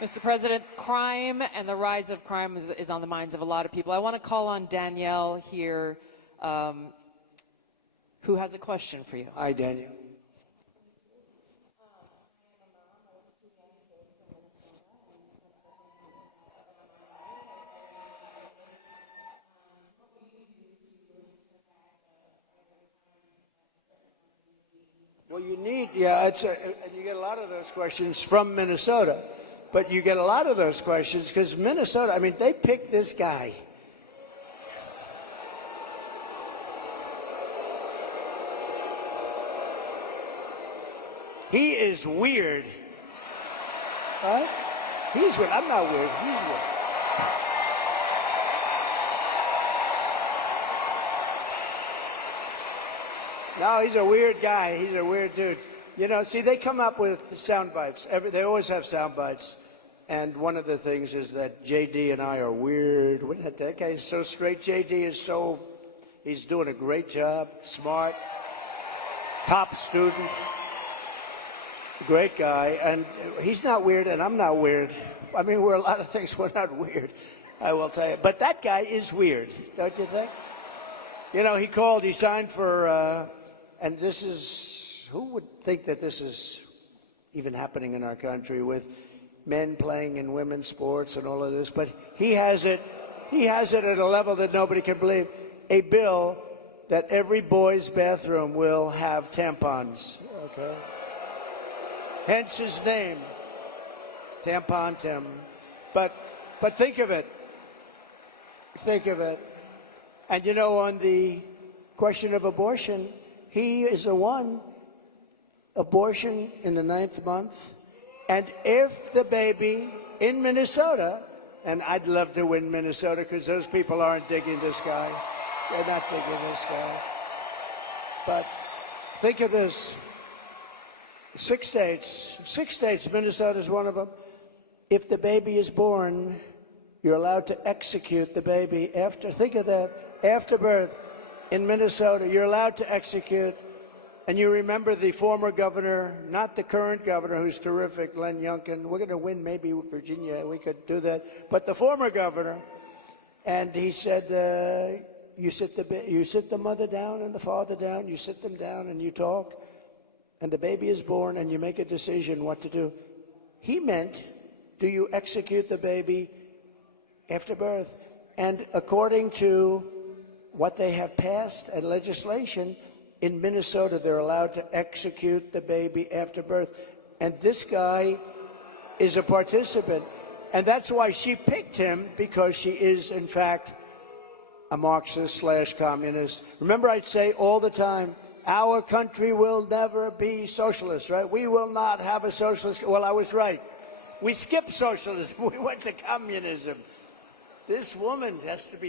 Mr. President, crime and the rise of crime is on the minds of a lot of people. I want to call on Danielle here, who has a question for you. Hi, Danielle. Well, you need, and you get a lot of those questions from Minnesota, but you get a lot of those questions because Minnesota, I mean, they picked this guy. He is weird, right? He's weird. I'm not weird. He's weird. No, he's a weird guy. He's a weird dude. You know, see, they come up with sound bites. They always have sound bites. And one of the things is that JD and I are weird. That guy is so straight. JD is he's doing a great job, smart, top student, great guy. And he's not weird, and I'm not weird. I mean, we're a lot of things. We're not weird, I will tell you. But that guy is weird, don't you think? You know, he signed for, and this is, who would think that this is even happening in our country with men playing in women's sports and all of this, but he has it at a level that nobody can believe. A bill that every boy's bathroom will have tampons, okay? Hence his name, Tampon Tim. But think of it. Think of it. And you know, on the question of abortion, he is the one, abortion in the 9th month. And if the baby in Minnesota, and I'd love to win Minnesota because those people aren't digging this guy. They're not digging this guy. But think of this. 6 states, Minnesota's one of them. If the baby is born, you're allowed to execute the baby after, think of that, after birth in Minnesota, you're allowed to execute. And you remember the former governor, not the current governor, who's terrific, Len Youngkin. We're going to win maybe Virginia. We could do that. But the former governor, and he said, you sit the mother down and the father down, you sit them down and you talk, and the baby is born and you make a decision what to do. He meant, do you execute the baby after birth? And according to what they have passed and legislation, in Minnesota, they're allowed to execute the baby after birth. And this guy is a participant. And that's why she picked him, because she is, in fact, a Marxist/communist. Remember, I'd say all the time, our country will never be socialist, right? We will not have a socialist. Well, I was right. We skipped socialism. We went to communism. This woman has to be